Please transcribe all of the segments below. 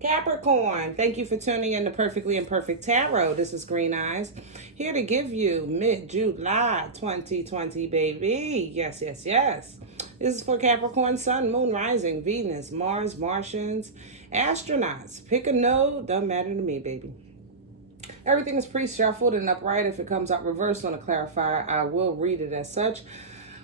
Capricorn, thank you for tuning in to Perfectly Imperfect Tarot. This is Green Eyes, here to give you mid-July 2020, baby. Yes, yes, yes. This is for Capricorn, Sun, Moon, Rising, Venus, Mars, Martians, astronauts. Pick a node, doesn't matter to me, baby. Everything is pre-shuffled and upright. If it comes out reversed on a clarifier, I will read it as such.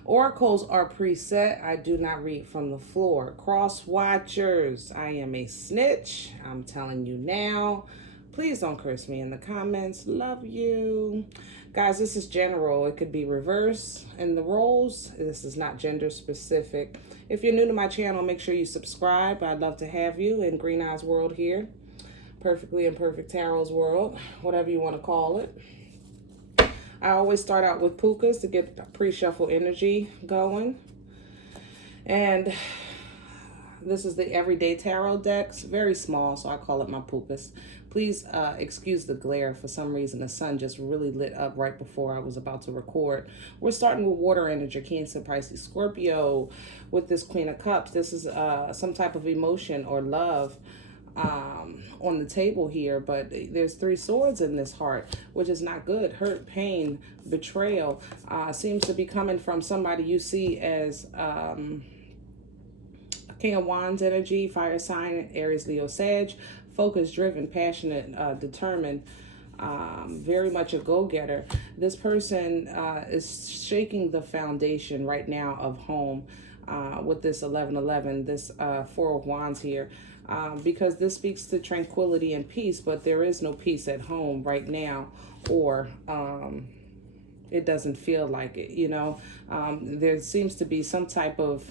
Oracles are preset. I do not read from the floor. Cross watchers, I am a snitch. I'm telling you now. Please don't curse me in the comments. Love you. Guys, this is general. It could be reverse in the roles. This is not gender specific. If you're new to my channel, make sure you subscribe. I'd love to have you in Green Eyes World here. Perfectly Imperfect Tarot's world, whatever you want to call it. I always start out with pukas to get pre-shuffle energy going. And this is the Everyday Tarot decks. Very small, so I call it my pukas. Please excuse the glare. For some reason, the sun just really lit up right before I was about to record. We're starting with water energy, Cancer, Pisces, Scorpio. With this Queen of Cups, this is some type of emotion or love on the table here, but there's 3 swords in this heart, which is not good. Hurt, pain, betrayal seems to be coming from somebody you see as King of Wands energy, fire sign, Aries, Leo, Sag, focused, driven, passionate, determined, very much a go-getter. This person is shaking the foundation right now of home with this 1111, this 4 of Wands here. Because this speaks to tranquility and peace, but there is no peace at home right now, or it doesn't feel like it, you know. There seems to be some type of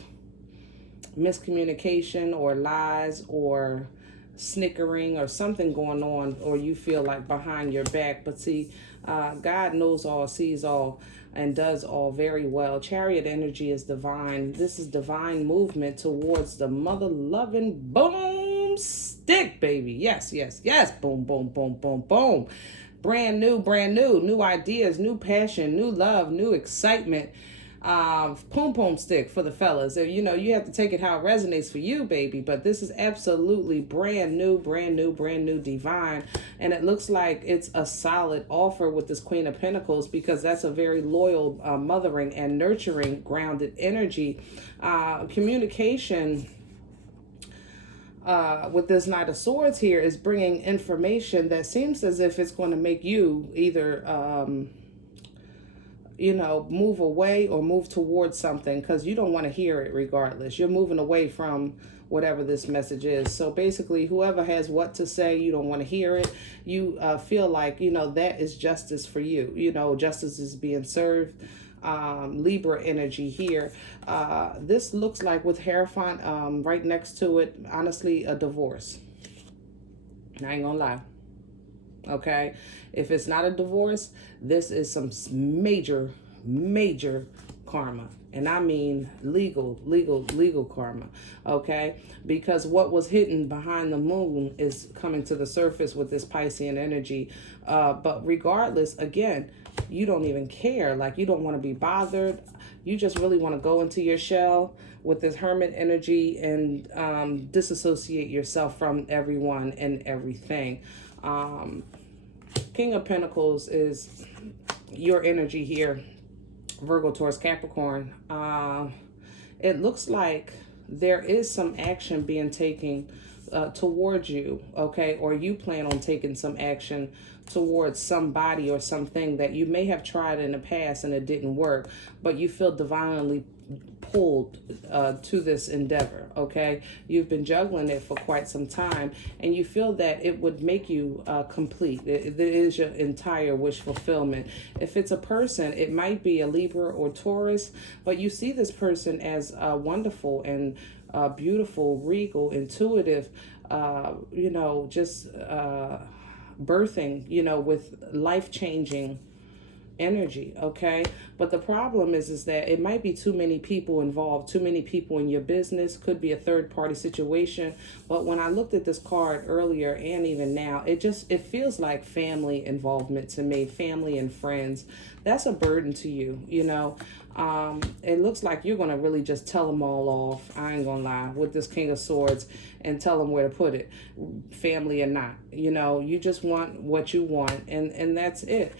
miscommunication or lies or snickering or something going on, or you feel like behind your back. But see, God knows all, sees all, and does all very well. Chariot energy is divine. This is divine movement towards the mother-loving boom stick, baby. Yes, yes, yes. Boom, boom, boom, boom, boom. Brand new ideas, new passion, new love, new excitement. Pom stick for the fellas. You know, you have to take it how it resonates for you, baby, but this is absolutely brand new divine, and it looks like it's a solid offer with this Queen of Pentacles, because that's a very loyal, mothering and nurturing, grounded energy. Communication with this Knight of Swords here is bringing information that seems as if it's going to make you either you know, move away or move towards something, because you don't want to hear it regardless. You're moving away from whatever this message is. So basically, whoever has what to say, you don't want to hear it. You feel like, you know, that is justice for you. You know, justice is being served. Libra energy here. This looks like, with Hierophant right next to it, honestly, a divorce. I ain't gonna lie. Okay, if it's not a divorce, this is some major karma, and I mean legal karma. Okay, because what was hidden behind the moon is coming to the surface with this Piscean energy. But regardless, again, you don't even care. Like, you don't want to be bothered. You just really want to go into your shell with this Hermit energy and disassociate yourself from everyone and everything. King of Pentacles is your energy here, Virgo, Taurus, Capricorn. It looks like there is some action being taken towards you, okay? Or you plan on taking some action towards somebody or something that you may have tried in the past and it didn't work, but you feel divinely pulled to this endeavor, okay? You've been juggling it for quite some time, and you feel that it would make you complete. It is your entire wish fulfillment. If it's a person, it might be a Libra or Taurus, but you see this person as wonderful and beautiful, regal, intuitive, you know, just birthing, you know, with life-changing energy, okay? But the problem is that it might be too many people involved, too many people in your business. Could be a third-party situation. But when I looked at this card earlier and even now, it feels like family involvement to me, family and friends. That's a burden to you, you know. It looks like you're going to really just tell them all off. I ain't going to lie, with this King of Swords, and tell them where to put it, family or not. You know, you just want what you want, and that's it,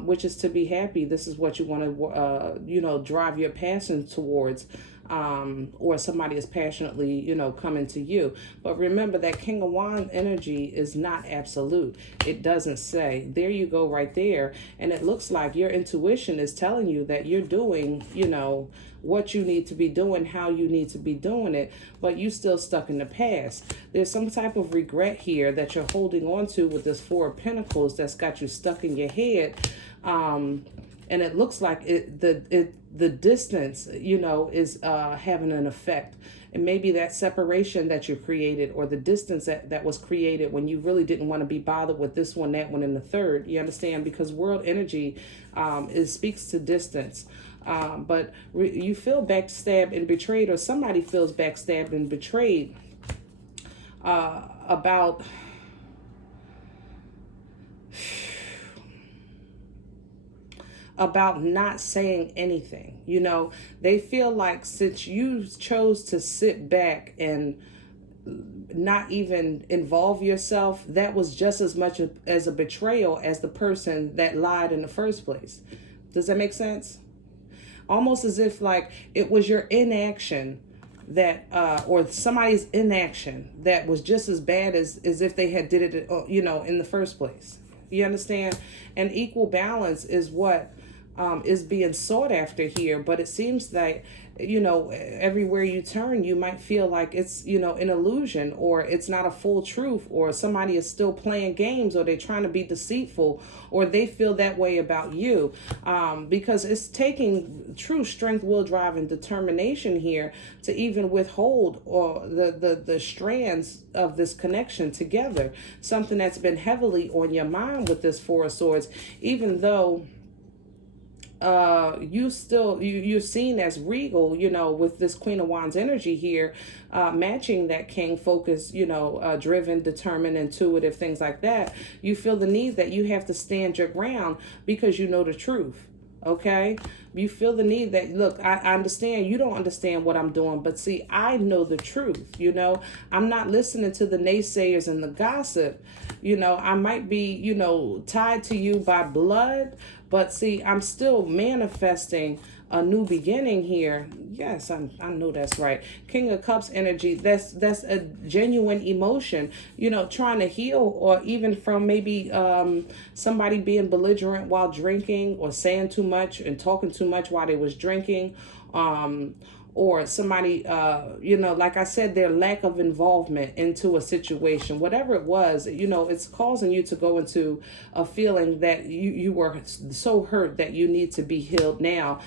which is to be happy. This is what you want to, you know, drive your passion towards. Or somebody is passionately, you know, coming to you. But remember that King of Wands energy is not absolute. It doesn't say. There you go right there. And it looks like your intuition is telling you that you're doing, you know, what you need to be doing, how you need to be doing it, but you still stuck in the past. There's some type of regret here that you're holding on to with this Four of Pentacles that's got you stuck in your head. And it looks like the distance, you know, is having an effect. And maybe that separation that you created, or the distance that was created when you really didn't want to be bothered with this one, that one, and the third. You understand? Because world energy speaks to distance. But you feel backstabbed and betrayed, or somebody feels backstabbed and betrayed about... about not saying anything. You know, they feel like since you chose to sit back and not even involve yourself, that was just as much as a betrayal as the person that lied in the first place. Does that make sense? Almost as if like it was your inaction that or somebody's inaction that was just as bad as if they had did it, you know, in the first place. You understand? And equal balance is what is being sought after here. But it seems like, you know, everywhere you turn, you might feel like it's, you know, an illusion, or it's not a full truth, or somebody is still playing games, or they're trying to be deceitful, or they feel that way about you, because it's taking true strength, will, drive, and determination here to even withhold or the strands of this connection together, something that's been heavily on your mind with this Four of Swords, even though you're seen as regal, you know, with this Queen of Wands energy here, matching that king focus, you know, driven, determined, intuitive, things like that. You feel the need that you have to stand your ground because you know the truth. Okay, you feel the need that, look, I understand you don't understand what I'm doing, but see, I know the truth. You know, I'm not listening to the naysayers and the gossip. You know, I might be, you know, tied to you by blood, but see, I'm still manifesting a new beginning here. Yes, I know that's right. King of Cups energy, that's a genuine emotion, you know, trying to heal, or even from maybe somebody being belligerent while drinking, or saying too much and talking too much while they was drinking, or somebody, you know, like I said, their lack of involvement into a situation, whatever it was, you know, it's causing you to go into a feeling that you were so hurt that you need to be healed now.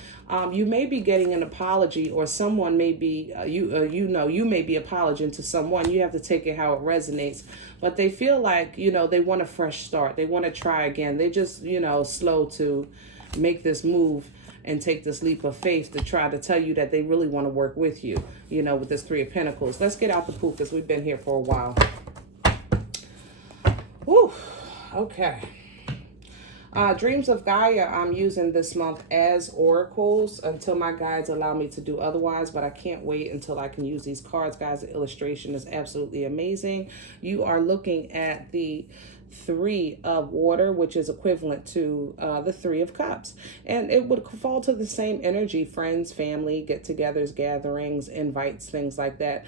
You may be getting an apology, or someone may be, you may be apologizing to someone. You have to take it how it resonates. But they feel like, you know, they want a fresh start. They want to try again. They just, you know, slow to make this move and take this leap of faith to try to tell you that they really want to work with you, you know, with this Three of Pentacles. Let's get out the poop because we've been here for a while. Woo. Okay. Dreams of Gaia I'm using this month as oracles until my guides allow me to do otherwise, but I can't wait until I can use these cards, guys. The illustration is absolutely amazing. You are looking at the Three of Water, which is equivalent to the Three of Cups, and it would fall to the same energy: friends, family, get-togethers, gatherings, invites, things like that.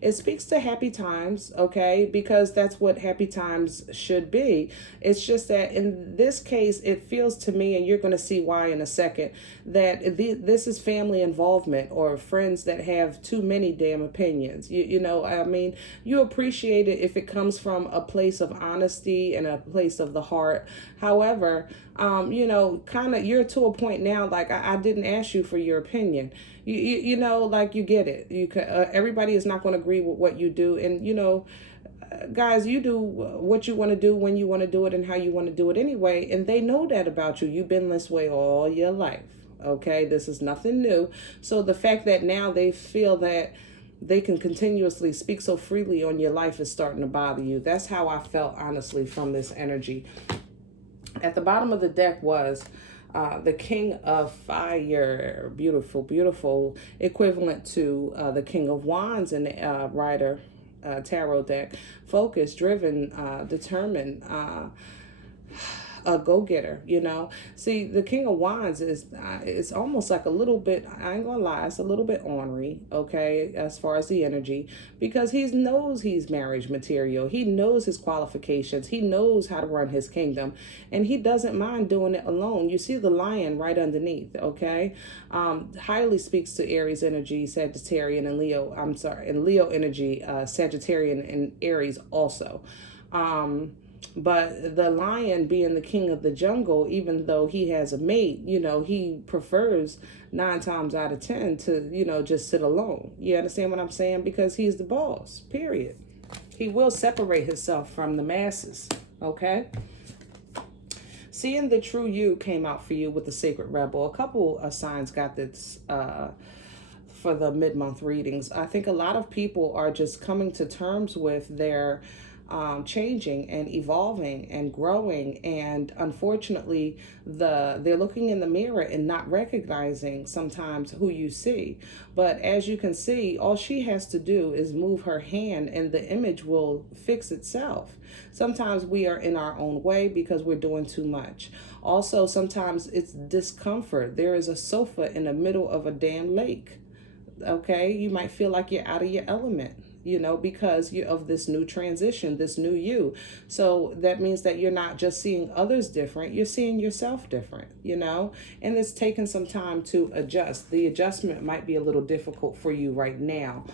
It speaks to happy times, okay, because that's what happy times should be. It's just that in this case, it feels to me, and you're going to see why in a second, that this is family involvement, or friends that have too many damn opinions. You know, I mean, you appreciate it if it comes from a place of honesty and a place of the heart. However, you know, kind of, you're to a point now, like, I didn't ask you for your opinion. You know, like, you get it. You can, everybody is not going to agree with what you do. And, you know, guys, you do what you want to do, when you want to do it, and how you want to do it anyway. And they know that about you. You've been this way all your life. Okay, this is nothing new. So the fact that now they feel that they can continuously speak so freely on your life is starting to bother you. That's how I felt, honestly, from this energy. At the bottom of the deck was the King of Fire, beautiful, beautiful, equivalent to the King of Wands in the Rider tarot deck. Focused, driven, determined, a go-getter, you know. See, the King of Wands is it's almost like a little bit, I ain't gonna lie, it's a little bit ornery, okay, as far as the energy, because he knows he's marriage material. He knows his qualifications. He knows how to run his kingdom, and he doesn't mind doing it alone. You see the lion right underneath, okay? Highly speaks to Aries energy, Sagittarian and Leo, and Leo energy, Sagittarian and Aries also. But the lion being the king of the jungle, even though he has a mate, you know, he prefers 9 times out of 10 to, you know, just sit alone. You understand what I'm saying? Because he's the boss, period. He will separate himself from the masses, okay? Seeing the true you came out for you with the Sacred Rebel. A couple of signs got this for the mid-month readings. I think a lot of people are just coming to terms with their changing and evolving and growing, and unfortunately they're looking in the mirror and not recognizing sometimes who you see. But as you can see, all she has to do is move her hand and the image will fix itself. Sometimes we are in our own way because we're doing too much. Also, sometimes it's discomfort. There is a sofa in the middle of a damn lake, okay? You might feel like you're out of your element, you know, because of this new transition, this new you. So that means that you're not just seeing others different, you're seeing yourself different, you know, and it's taken some time to adjust. The adjustment might be a little difficult for you right now.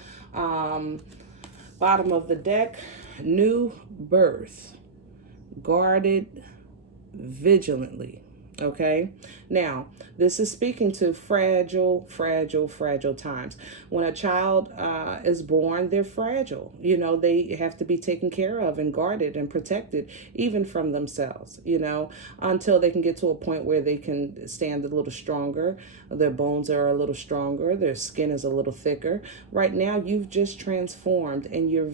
Bottom of the deck, new birth, guarded vigilantly. Okay, now this is speaking to fragile times. When a child is born, they're fragile. You know, they have to be taken care of and guarded and protected, even from themselves, you know, until they can get to a point where they can stand a little stronger. Their bones are a little stronger. Their skin is a little thicker. Right now, you've just transformed and you're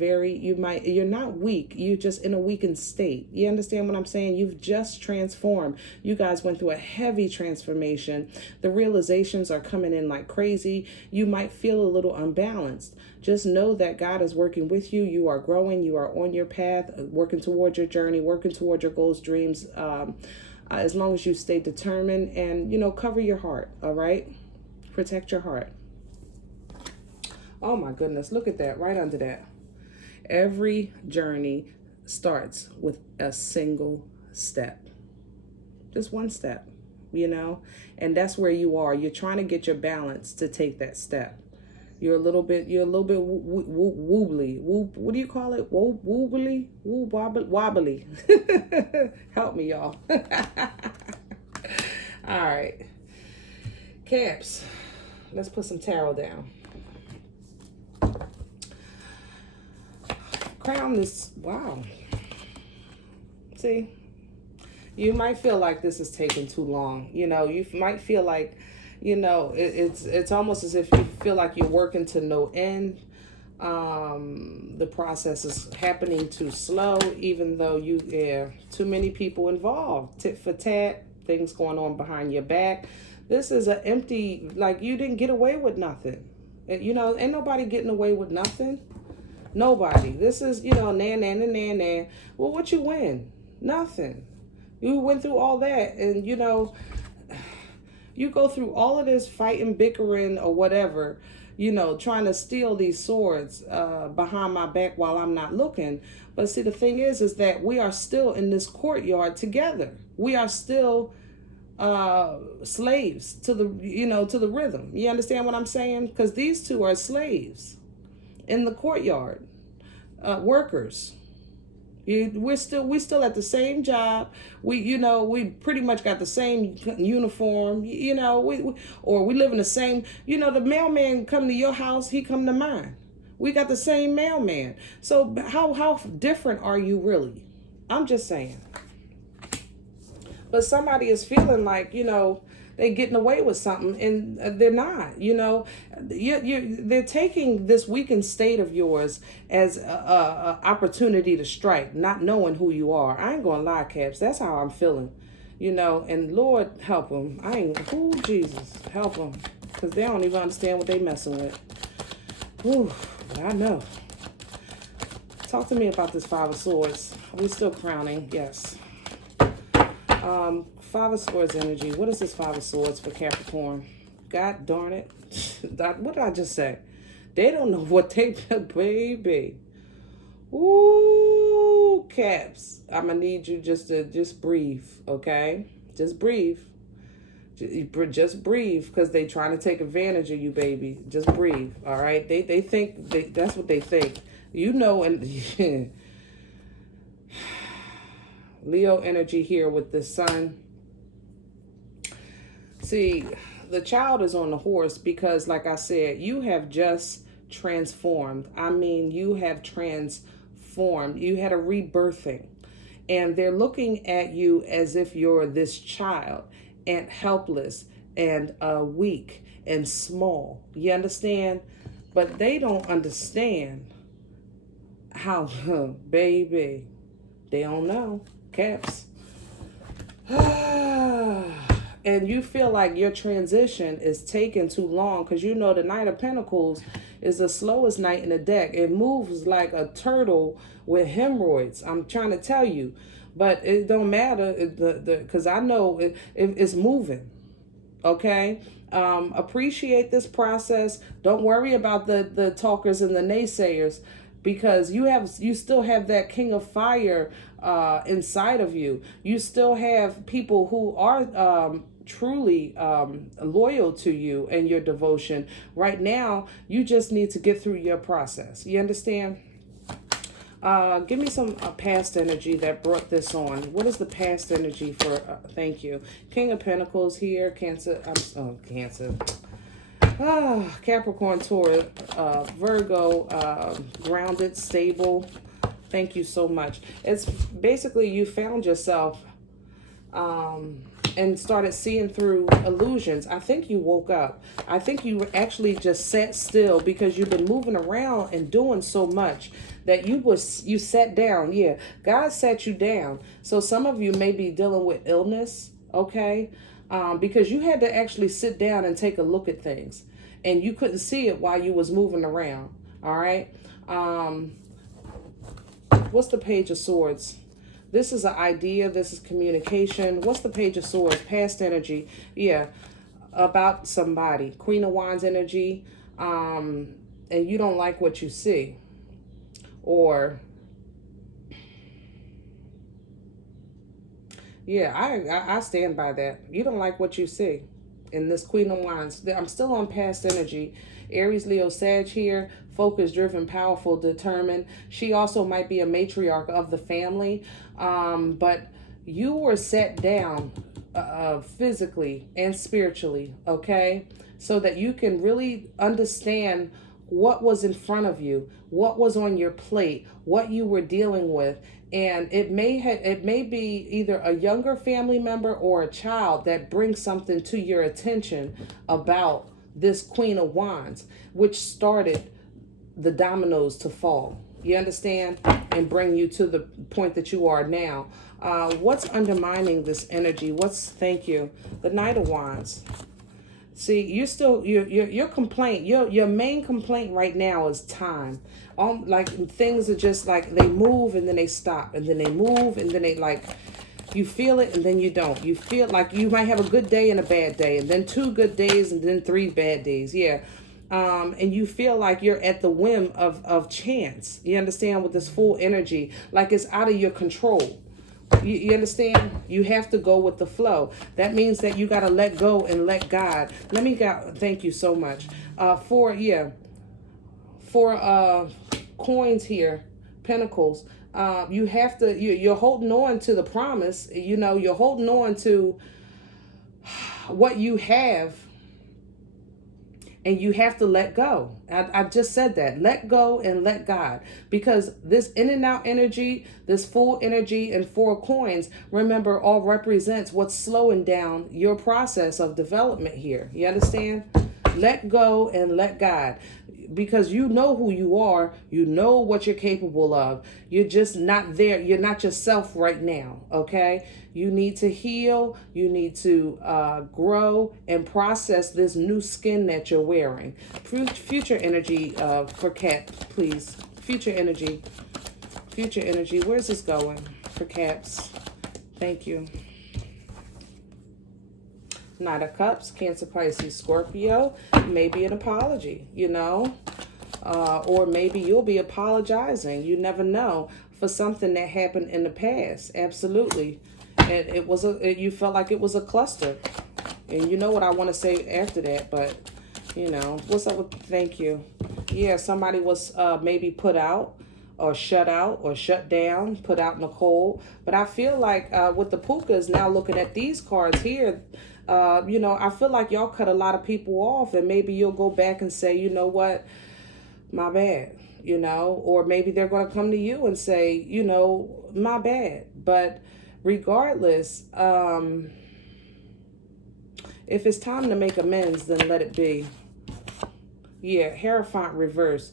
not weak. You're just in a weakened state. You understand what I'm saying? You've just transformed. You guys went through a heavy transformation. The realizations are coming in like crazy. You might feel a little unbalanced. Just know that God is working with you. You are growing. You are on your path, working towards your journey, working towards your goals, dreams, as long as you stay determined and, you know, cover your heart, all right? Protect your heart. Oh, my goodness. Look at that, right under that. Every journey starts with a single step. Just one step, you know? And that's where you are. You're trying to get your balance to take that step. You're a little bit wobbly. What do you call it? Wobbly? Wobbly. Help me, y'all. All right. Caps. Let's put some tarot down. Crown this. Wow. See? You might feel like this is taking too long. You know, you might feel like, you know, it's almost as if you feel like you're working to no end. The process is happening too slow, even though too many people involved. Tit for tat, things going on behind your back. This is an empty, like you didn't get away with nothing. You know, ain't nobody getting away with nothing. Nobody. This is, you know, nah. Well, what you win? Nothing. You went through all that, and, you know, you go through all of this fighting, bickering, or whatever, you know, trying to steal these swords behind my back while I'm not looking. But see, the thing is that we are still in this courtyard together. We are still slaves to the, you know, to the rhythm. You understand what I'm saying? Because these two are slaves in the courtyard, workers. We still at the same job. We pretty much got the same uniform. You know, we live in the same. You know, the mailman come to your house, he come to mine. We got the same mailman. So how different are you really? I'm just saying. But somebody is feeling like, you know, they're getting away with something, and they're not. You know, they're taking this weakened state of yours as a opportunity to strike, not knowing who you are. I ain't gonna lie, Caps. That's how I'm feeling. you know, and Lord help them. Jesus, help them, because they don't even understand what they messing with. Ooh, but I know. Talk to me about this Five of Swords. We're still crowning, yes. Five of Swords energy. What is this Five of Swords for Capricorn? God darn it. What did I just say? They don't know what they, baby. Ooh, Caps. I'm going to need you just breathe, okay? Just breathe. Just breathe, because they trying to take advantage of you, baby. Just breathe, all right? They think, that's what they think. You know, and Leo energy here with the sun. See, the child is on the horse because, like I said, you have just transformed. I mean, you have transformed. You had a rebirthing. And they're looking at you as if you're this child and helpless and weak and small. You understand? But they don't understand how, baby, they don't know. Caps. And you feel like your transition is taking too long, because you know the Knight of Pentacles is the slowest knight in the deck. It moves like a turtle with hemorrhoids. I'm trying to tell you. But it don't matter, because I know it's moving. Okay? Appreciate this process. Don't worry about the talkers and the naysayers, because you still have that King of Fire inside of you. You still have people who are truly loyal to you and your devotion. Right now, you just need to get through your process. You understand? Give me some past energy that brought this on. What is the past energy for, thank you. King of Pentacles here, Cancer, Cancer. Capricorn, Taurus, Virgo, grounded, stable. Thank you so much. It's basically you found yourself and started seeing through illusions. I think you woke up. I think you actually just sat still, because you've been moving around and doing so much that you sat down. Yeah, God sat you down. So some of you may be dealing with illness, okay? Because you had to actually sit down and take a look at things, and you couldn't see it while you was moving around. All right. What's the Page of Swords? This is an idea. This is communication. What's the Page of Swords? Past energy. Yeah. About somebody. Queen of Wands energy. And you don't like what you see. Or, yeah, I stand by that. You don't like what you see in this Queen of Wands. I'm still on past energy. Aries, Leo, Sag here. Focused, driven, powerful, determined. She also might be a matriarch of the family. But you were set down physically and spiritually, okay? So that you can really understand what was in front of you, what was on your plate, what you were dealing with. And it may be either a younger family member or a child that brings something to your attention about this Queen of Wands, which started the dominoes to fall. You understand? And bring you to the point that you are now. What's undermining this energy? Thank you. The Knight of Wands. See, your complaint, your main complaint right now is time. Like things are just like they move and then they stop, and then they move and then they like, you feel it and then you don't. You feel like you might have a good day and a bad day, and then 2 good days and then 3 bad days. Yeah. And you feel like you're at the whim of chance. You understand? With this full energy, like it's out of your control. You understand? You have to go with the flow. That means that you got to let go and let God. Thank you so much. For coins here, pentacles. You have to, you're holding on to the promise. You know, you're holding on to what you have. And you have to let go. I just said that. Let go and let God. Because this in and out energy, this full energy and 4 coins, remember, all represents what's slowing down your process of development here. You understand? Let go and let God. because you know who you are, you know what you're capable of. You're just not there. You're not yourself right now, okay? You need to heal. You need to grow and process this new skin that you're wearing. Future energy for Cap, please. Future energy. Future energy. Where's this going for Caps? Thank you. Knight of Cups, Cancer, Pisces, Scorpio. Maybe an apology, you know, or maybe you'll be apologizing. You never know, for something that happened in the past. Absolutely. And it was you felt like it was a cluster. And you know what I want to say after that, but you know, what's up with, thank you. Yeah, somebody was maybe put out or shut down, put out in the cold. But I feel like with the pukas, now looking at these cards here, you know, I feel like y'all cut a lot of people off, and maybe you'll go back and say, you know what, my bad, you know, or maybe they're going to come to you and say, you know, my bad. But regardless, if it's time to make amends, then let it be. Yeah, Hierophant reverse.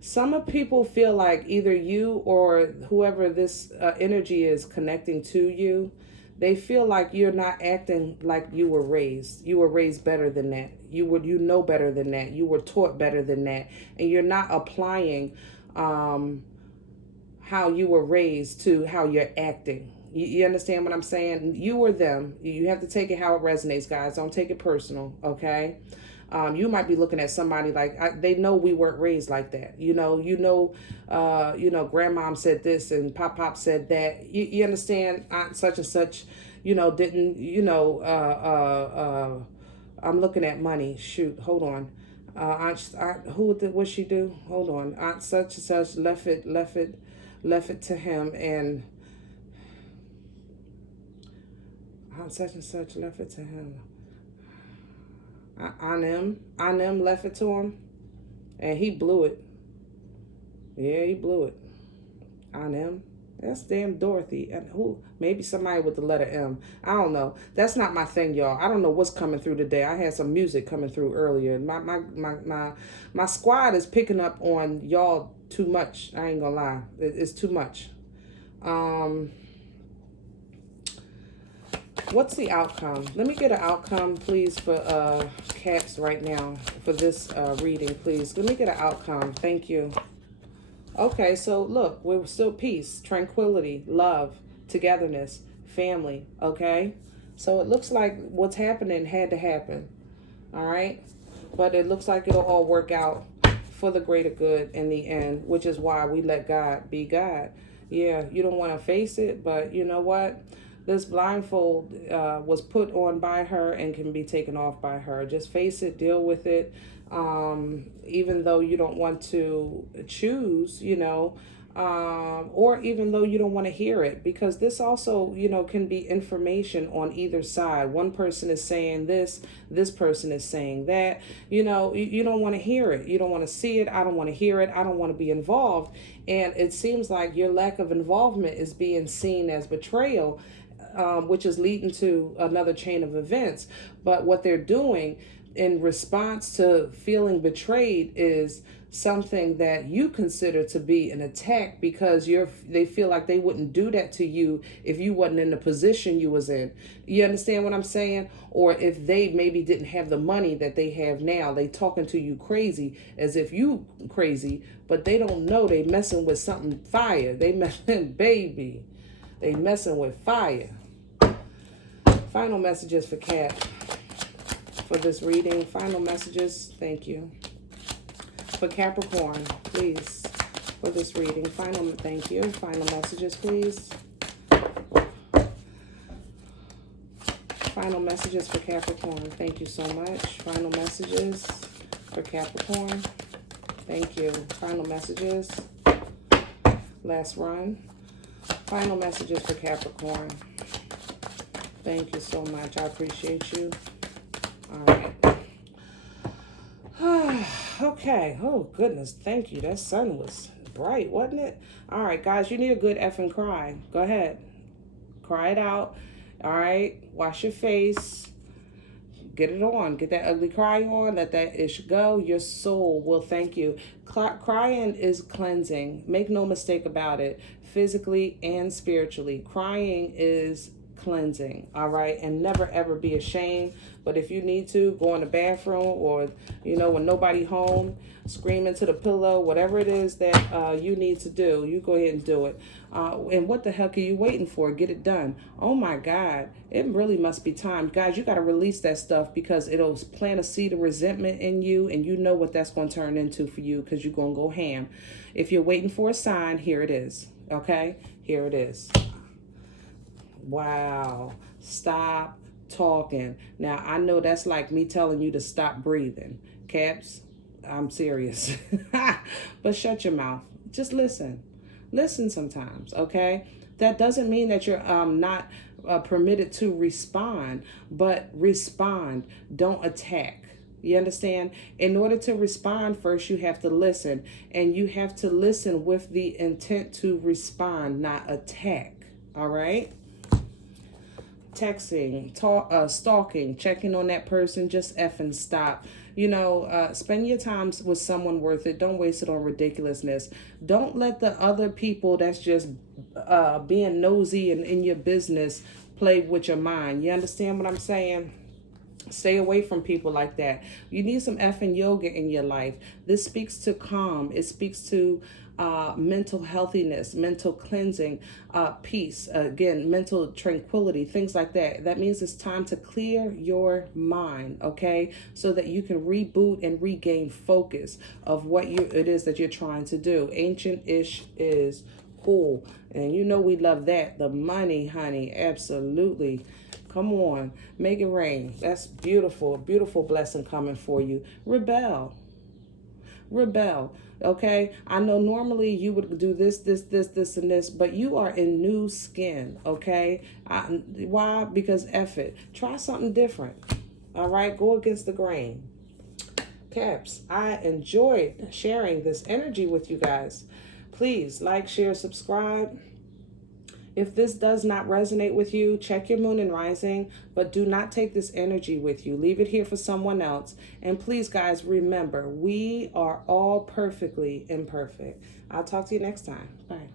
Some of people feel like either you or whoever this energy is connecting to you, they feel like you're not acting like you were raised. You were raised better than that. You know better than that. You were taught better than that. And you're not applying how you were raised to how you're acting. You understand what I'm saying? You or them. You have to take it how it resonates, guys. Don't take it personal, okay? You might be looking at somebody like they know we weren't raised like that. You know, grandmom said this and pop said that. You understand? Aunt such and such, you know, didn't, you know, I'm looking at money. Shoot, hold on. What she do? Hold on. Aunt such and such left it to him, and Aunt such and such left it to him. Anem left it to him, and he blew it. Yeah, he blew it. Anem. That's damn Dorothy. And who? Maybe somebody with the letter M. I don't know. That's not my thing, y'all. I don't know what's coming through today. I had some music coming through earlier. My squad is picking up on y'all too much. I ain't gonna lie. It's too much. What's the outcome? Let me get an outcome, please, for Caps right now for this reading, please. Let me get an outcome. Thank you. Okay, so look, we're still peace, tranquility, love, togetherness, family, okay? So it looks like what's happening had to happen, all right? But it looks like it'll all work out for the greater good in the end, which is why we let God be God. Yeah, you don't want to face it, but you know what? This blindfold was put on by her and can be taken off by her. Just face it, deal with it. Even though you don't want to choose, you know, or even though you don't want to hear it, because this also, you know, can be information on either side. One person is saying this person is saying that, you know, you don't want to hear it. You don't want to see it. I don't want to hear it. I don't want to be involved. And it seems like your lack of involvement is being seen as betrayal, which is leading to another chain of events. But what they're doing in response to feeling betrayed is something that you consider to be an attack, because they feel like they wouldn't do that to you if you wasn't in the position you was in. You understand what I'm saying? Or if they maybe didn't have the money that they have now, they talking to you crazy as if you crazy, but they don't know they messing with something fire. They messing, baby. They messing with fire. Final messages for Cap for this reading. Final messages. Thank you. For Capricorn, please, for this reading. Thank you. Final messages, please. Final messages for Capricorn. Thank you so much. Final messages for Capricorn. Thank you. Final messages. Last run. Final messages for Capricorn. Thank you so much. I appreciate you. All right. Okay. Oh, goodness. Thank you. That sun was bright, wasn't it? All right, guys. You need a good effing cry. Go ahead. Cry it out. All right? Wash your face. Get it on. Get that ugly cry on. Let that ish go. Your soul will thank you. Crying is cleansing. Make no mistake about it. Physically and spiritually. Crying is cleansing. All right? And never ever be ashamed. But if you need to, go in the bathroom or, you know, when nobody home, scream into the pillow, whatever it is that you need to do, you go ahead and do it. And what the heck are you waiting for? Get it done. Oh my God, it really must be time. Guys, you got to release that stuff because it'll plant a seed of resentment in you, and you know what that's going to turn into for you because you're going to go ham. If you're waiting for a sign, here it is. Okay? Here it is. Wow. Stop talking. Now, I know that's like me telling you to stop breathing. Caps, I'm serious. But shut your mouth. Just listen. Listen sometimes, okay? That doesn't mean that you're not permitted to respond, but respond. Don't attack. You understand? In order to respond, first you have to listen. And you have to listen with the intent to respond, not attack. All right? Texting, stalking, checking on that person, just effing stop. You know, spend your time with someone worth it. Don't waste it on ridiculousness. Don't let the other people that's just being nosy and in your business play with your mind. You understand what I'm saying? Stay away from people like that. You need some effing yoga in your life. This speaks to calm. It speaks to mental healthiness, mental cleansing, peace, again, mental tranquility, things like that. That means it's time to clear your mind, okay? So that you can reboot and regain focus of what it is that you're trying to do. Ancient-ish is cool. And you know we love that. The money, honey, absolutely. Come on, make it rain. That's beautiful, beautiful blessing coming for you. Rebel. Okay, I know normally you would do this, and this, but you are in new skin, okay? Why? Because F it. Try something different, all right? Go against the grain. Caps, I enjoyed sharing this energy with you guys. Please like, share, subscribe. If this does not resonate with you, check your moon and rising, but do not take this energy with you. Leave it here for someone else. And please, guys, remember, we are all perfectly imperfect. I'll talk to you next time. Bye.